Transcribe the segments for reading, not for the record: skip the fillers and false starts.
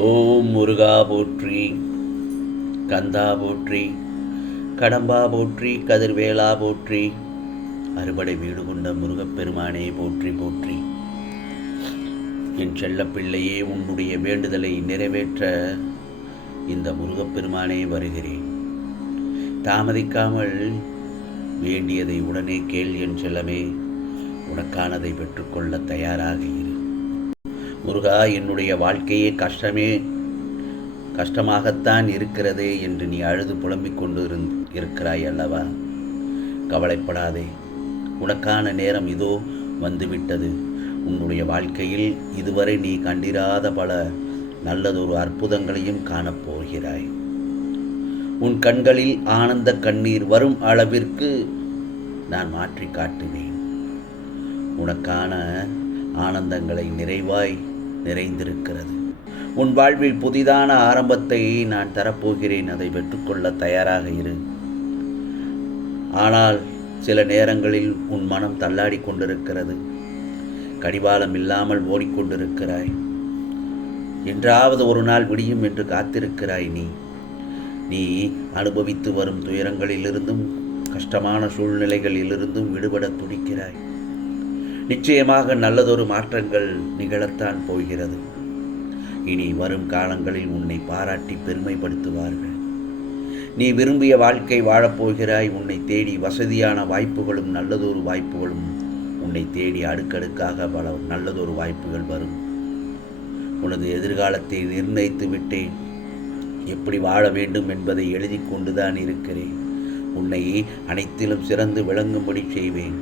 ஓம் முருகா போற்றி, கந்தா போற்றி, கடம்பா போற்றி, கதிர்வேலா போற்றி, அறுபடை வீடு கொண்ட முருகப்பெருமானே போற்றி போற்றி. என் செல்ல பிள்ளையே, உன்னுடைய வேண்டுதலை நிறைவேற்ற இந்த முருகப்பெருமானே வருகிறேன். தாமதிக்காமல் வேண்டியதை உடனே கேள் என் செல்லமே. உனக்கானதை பெற்றுக்கொள்ள தயாராக இரு. முருகா, என்னுடைய வாழ்க்கையே கஷ்டமாகத்தான் இருக்கிறதே என்று நீ அழுது புலம்பிக் கொண்டு இருக்கிறாய் அல்லவா? கவலைப்படாதே, உனக்கான நேரம் இதோ வந்துவிட்டது. உன்னுடைய வாழ்க்கையில் இதுவரை நீ கண்டிராத பல நல்லதொரு அற்புதங்களையும் காணப்போகிறாய். உன் கண்களில் ஆனந்த கண்ணீர் வரும் அளவிற்கு நான் மாற்றி காட்டுவேன். உனக்கான ஆனந்தங்களை நிறைவாய் நிறைந்திருக்கிறது. உன் வாழ்வில் புதிதான ஆரம்பத்தை நான் தரப்போகிறேன். அதை பெற்றுக்கொள்ள தயாராக இரு. ஆனால் சில நேரங்களில் உன் மனம் தள்ளாடி கொண்டிருக்கிறது. கடிவாளம் இல்லாமல் ஓடிக்கொண்டிருக்கிறாய். என்றாவது ஒரு நாள் விடியும் என்று காத்திருக்கிறாய். நீ அனுபவித்து வரும் துயரங்களிலிருந்தும் கஷ்டமான சூழ்நிலைகளிலிருந்தும் விடுபட துடிக்கிறாய். நிச்சயமாக நல்லதொரு மாற்றங்கள் நிகழத்தான் போகிறது. இனி வரும் காலங்களில் உன்னை பாராட்டி பெருமைப்படுத்துவார்கள். நீ விரும்பிய வாழ்க்கை வாழப்போகிறாய். உன்னை தேடி வசதியான வாய்ப்புகளும் நல்லதொரு வாய்ப்புகளும் உன்னை தேடி அடுக்கடுக்காக பல நல்லதொரு வாய்ப்புகள் வரும். உனது எதிர்காலத்தை நிர்ணயித்து விட்டேன். எப்படி வாழ வேண்டும் என்பதை எழுதி கொண்டுதான் இருக்கிறேன். உன்னை அனைத்திலும் சிறந்து விளங்கும்படி செய்வேன்.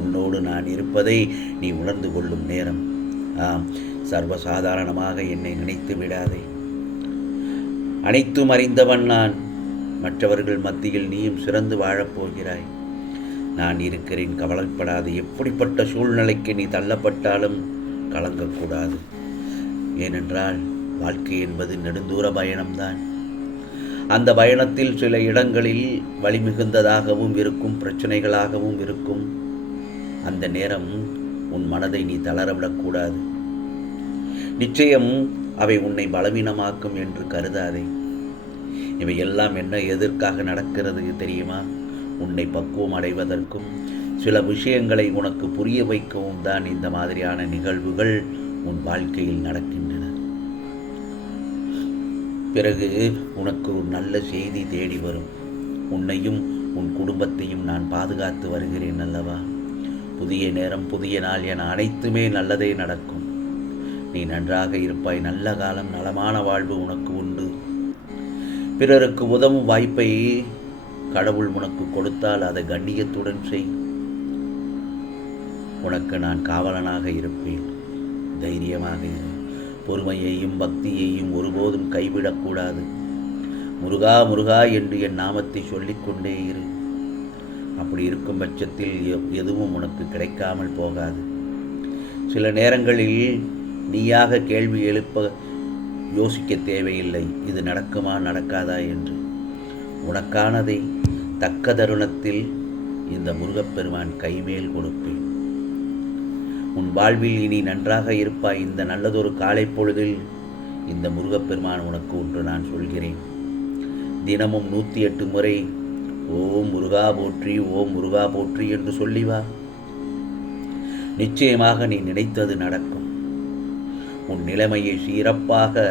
உன்னோடு நான் இருப்பதை நீ உணர்ந்து கொள்ளும் நேரம். ஆம், சர்வசாதாரணமாக என்னை நினைத்து விடாதே. அனைத்தும் அறிந்தவன் நான். மற்றவர்கள் மத்தியில் நீயும் சிறந்து வாழப்போகிறாய். நான் இருக்கிறேன், கவலைப்படாது. எப்படிப்பட்ட சூழ்நிலைக்கு நீ தள்ளப்பட்டாலும் கலங்கக்கூடாது. ஏனென்றால் வாழ்க்கை என்பது நெடுந்தூர பயணம்தான். அந்த பயணத்தில் சில இடங்களில் வலி மிகுந்ததாகவும் இருக்கும், பிரச்சனைகளாகவும் இருக்கும். அந்த நேரம் உன் மனதை நீ தளரவிடக்கூடாது. நிச்சயம் அவை உன்னை பலவீனமாக்கும் என்று கருதாதே. இவை எல்லாம் என்ன எதற்காக நடக்கிறது தெரியுமா? உன்னை பக்குவம் அடைவதற்கும் சில விஷயங்களை உனக்கு புரிய வைக்கவும் தான் இந்த மாதிரியான நிகழ்வுகள் உன் வாழ்க்கையில் நடக்கின்றன. பிறகு உனக்கு ஒரு நல்ல செய்தி தேடி வரும். உன்னையும் உன் குடும்பத்தையும் நான் பாதுகாத்து வருகிறேன் அல்லவா? புதிய நேரம், புதிய நாள் என அனைத்துமே நல்லதே நடக்கும். நீ நன்றாக இருப்பாய். நல்ல காலம், நலமான வாழ்வு உனக்கு உண்டு. பிறருக்கு உதவும் வாய்ப்பை கடவுள் உனக்கு கொடுத்தால் அதை கண்ணியத்துடன் செய். உனக்கு நான் காவலனாக இருப்பேன். தைரியமாக இரு. பொறுமையையும் பக்தியையும் ஒருபோதும் கைவிடக்கூடாது. முருகா முருகா என்று என் நாமத்தை சொல்லிக்கொண்டே இரு. அப்படி இருக்கும் பட்சத்தில் எதுவும் உனக்கு கிடைக்காமல் போகாது. சில நேரங்களில் நீயாக கேள்வி எழுப்ப யோசிக்க தேவையில்லை. இது நடக்குமா நடக்காதா என்று. உனக்கானதை தக்க தருணத்தில் இந்த முருகப்பெருமான் கைமேல் கொடுப்பேன். உன் வாழ்வில் இனி நன்றாக இருப்பாய். இந்த நல்லதொரு காலை பொழுதில் இந்த முருகப்பெருமான் உனக்கு ஒன்று நான் சொல்கிறேன். தினமும் 108 முறை ஓம் முருகா போற்றி, ஓம் முருகா போற்றி என்று சொல்லி வா. நிச்சயமாக நீ நினைத்தது நடக்கும். உன் நிலைமையை சிறப்பாக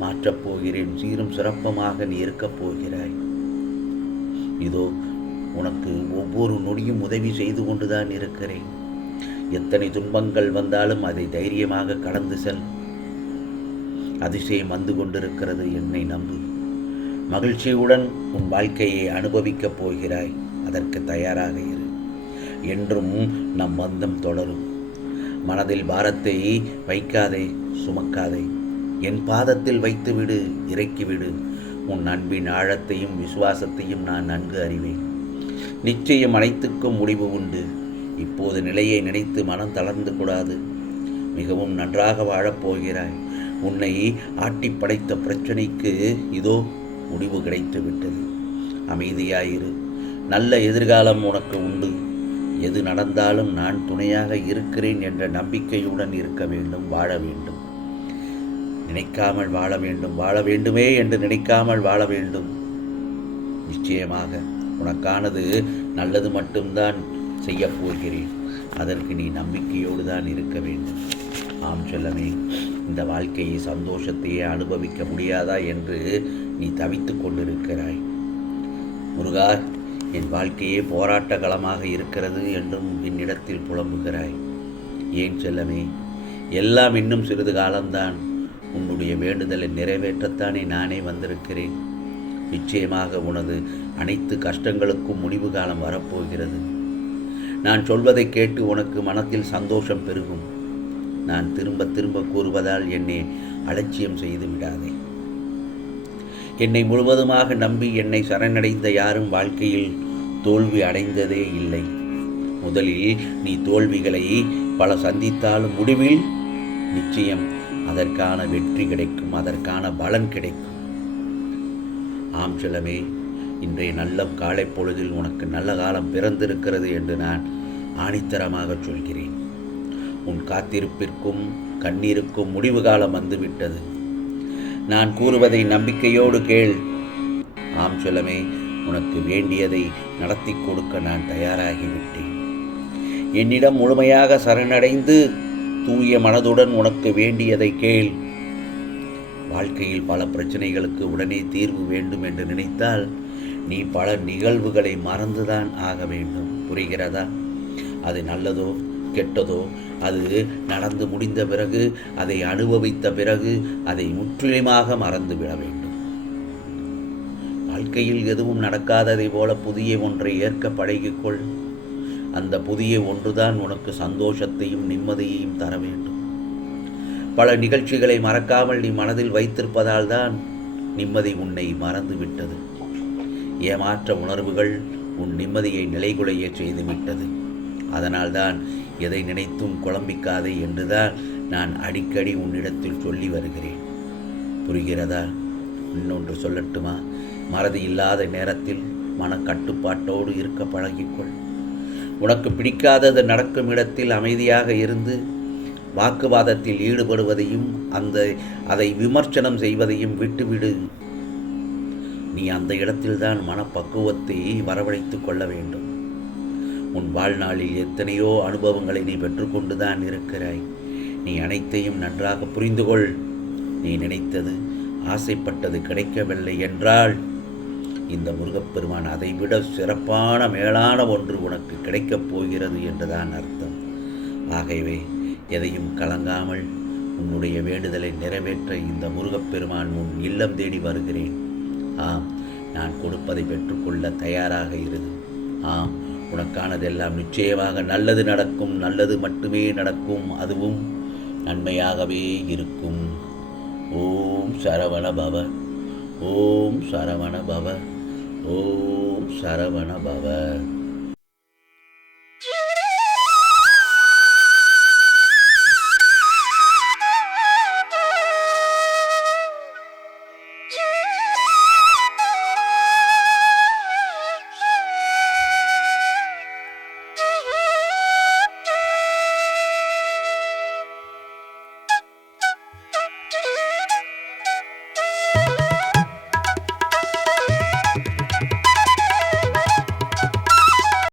மாற்றப் போகிறேன். சீரும் சிறப்பமாக நீ இருக்கப் போகிறாய். இதோ உனக்கு ஒவ்வொரு நொடியும் உதவி செய்து கொண்டுதான் இருக்கிறேன். எத்தனை துன்பங்கள் வந்தாலும் அதை தைரியமாக கடந்து செல். அதிசயம் வந்து கொண்டிருக்கிறது, என்னை நம்பு. மகிழ்ச்சியுடன் உன் வாழ்க்கையை அனுபவிக்கப் போகிறாய். அதற்கு தயாராக இரு. என்றும் நம் பந்தம் தொடரும். மனதில் பாரத்தை வைக்காதே, சுமக்காதே. என் பாதத்தில் வைத்துவிடு, இறக்கிவிடு. உன் அன்பின் ஆழத்தையும் விசுவாசத்தையும் நான் நன்கு அறிவேன். நிச்சயம் அனைத்துக்கும் முடிவு உண்டு. இப்போது நிலையை நினைத்து மனம் தளர்ந்து கூடாது. மிகவும் நன்றாக வாழப்போகிறாய். உன்னை ஆட்டி படைத்த பிரச்சனைக்கு இதோ முடிவு கிடைத்து விட்டது. அமைதியாயிரு. நல்ல எதிர்காலம் உனக்கு உண்டு. எது நடந்தாலும் நான் துணையாக இருக்கிறேன் என்ற நம்பிக்கையுடன் இருக்க வேண்டும், வாழ வேண்டும். நினைக்காமல் வாழ வேண்டும், வாழ வேண்டுமே என்று நினைக்காமல் வாழ வேண்டும். நிச்சயமாக உனக்கானது நல்லது மட்டும்தான் செய்யப் போகிறேன். அதற்கு நீ நம்பிக்கையோடு தான் இருக்க வேண்டும். ஆம் செல்லமே, இந்த வாழ்க்கையை சந்தோஷத்தையே அனுபவிக்க முடியாதா என்று நீ தவித்து கொண்டிருக்கிறாய். முருகா, என் வாழ்க்கையே போராட்ட களமாக இருக்கிறது என்றும் என்னிடத்தில் புலம்புகிறாய். ஏன் செல்லமே, எல்லாம் இன்னும் சிறிது காலம்தான். உன்னுடைய வேண்டுதலை நிறைவேற்றத்தானே நானே வந்திருக்கிறேன். நிச்சயமாக உனது அனைத்து கஷ்டங்களுக்கும் முடிவு காலம் வரப்போகிறது. நான் சொல்வதை கேட்டு உனக்கு மனத்தில் சந்தோஷம் பெருகும். நான் திரும்ப திரும்ப கூறுவதால் என்னை அலட்சியம் செய்து விடாதே. என்னை முழுவதுமாக நம்பி என்னை சரணடைந்த யாரும் வாழ்க்கையில் தோல்வி அடைந்ததே இல்லை. முதலில் நீ தோல்விகளை பல சந்தித்தாலும் முடிவில் நிச்சயம் அதற்கான வெற்றி கிடைக்கும், அதற்கான பலன் கிடைக்கும். ஆம் செல்லமே, இன்றைய நல்ல காலை பொழுதில் உனக்கு நல்ல காலம் பிறந்திருக்கிறது என்று நான் ஆணித்தரமாக சொல்கிறேன். உன் காத்திருப்பிற்கும் கண்ணீருக்கும் முடிவு காலம் வந்துவிட்டது. நான் கூறுவதை நம்பிக்கையோடு கேள். ஆம் செல்லமே, உனக்கு வேண்டியதை நடத்தி கொடுக்க நான் தயாராகிவிட்டேன். என்னிடம் முழுமையாக சரணடைந்து தூய மனதுடன் உனக்கு வேண்டியதை கேள். வாழ்க்கையில் பல பிரச்சனைகளுக்கு உடனே தீர்வு வேண்டும் என்று நினைத்தால் நீ பல நிகழ்வுகளை மறந்துதான் ஆக வேண்டும். புரிகிறதா? அது நல்லதோ கெட்டதோ, அது நடந்து முடிந்த பிறகு, அதை அனுபவித்த பிறகு அதை முற்றிலுமாக மறந்துவிட வேண்டும். வாழ்க்கையில் எதுவும் நடக்காததை போல புதிய ஒன்றை ஏற்க பழகிக்கொள். அந்த புதிய ஒன்றுதான் உனக்கு சந்தோஷத்தையும் நிம்மதியையும் தர வேண்டும். பல நிகழ்ச்சிகளை மறக்காமல் நீ மனதில் வைத்திருப்பதால் தான் நிம்மதி உன்னை மறந்துவிட்டது. ஏமாற்ற உணர்வுகள் உன் நிம்மதியை நிலைகுலைய செய்துவிட்டது. அதனால்தான் எதை நினைத்தும் குழம்பிக்காதே என்றுதான் நான் அடிக்கடி உன்னிடத்தில் சொல்லி வருகிறேன். புரிகிறதா? இன்னொன்று சொல்லட்டுமா? மறதி இல்லாத நேரத்தில் மனக்கட்டுப்பாட்டோடு இருக்க பழகிக்கொள். உனக்கு பிடிக்காதது நடக்கும் இடத்தில் அமைதியாக இருந்து வாக்குவாதத்தில் ஈடுபடுவதையும் அதை விமர்சனம் செய்வதையும் விட்டுவிடு. நீ அந்த இடத்தில்தான் மனப்பக்குவத்தை வரவழைத்து கொள்ள வேண்டும். உன் வாழ்நாளில் எத்தனையோ அனுபவங்களை நீ பெற்றுக்கொண்டுதான் இருக்கிறாய். நீ அனைத்தையும் நன்றாக புரிந்து கொள். நீ நினைத்தது, ஆசைப்பட்டது கிடைக்கவில்லை என்றால் இந்த முருகப்பெருமான் அதைவிட சிறப்பான மேலான ஒன்று உனக்கு கிடைக்கப் போகிறது என்றுதான் அர்த்தம். ஆகவே எதையும் கலங்காமல் உன்னுடைய வேண்டுதலை நிறைவேற்ற இந்த முருகப்பெருமான் உன் இல்லம் தேடி வருகிறேன். ஆம், நான் கொடுப்பதை பெற்றுக்கொள்ள தயாராக இரு. ஆம், உனக்கானதெல்லாம் நிச்சயமாக நல்லது நடக்கும், நல்லது மட்டுமே நடக்கும், அதுவும் நன்மையாகவே இருக்கும். ஓம் சரவண பவ, ஓம் சரவண பவ, ஓம் சரவண பவ.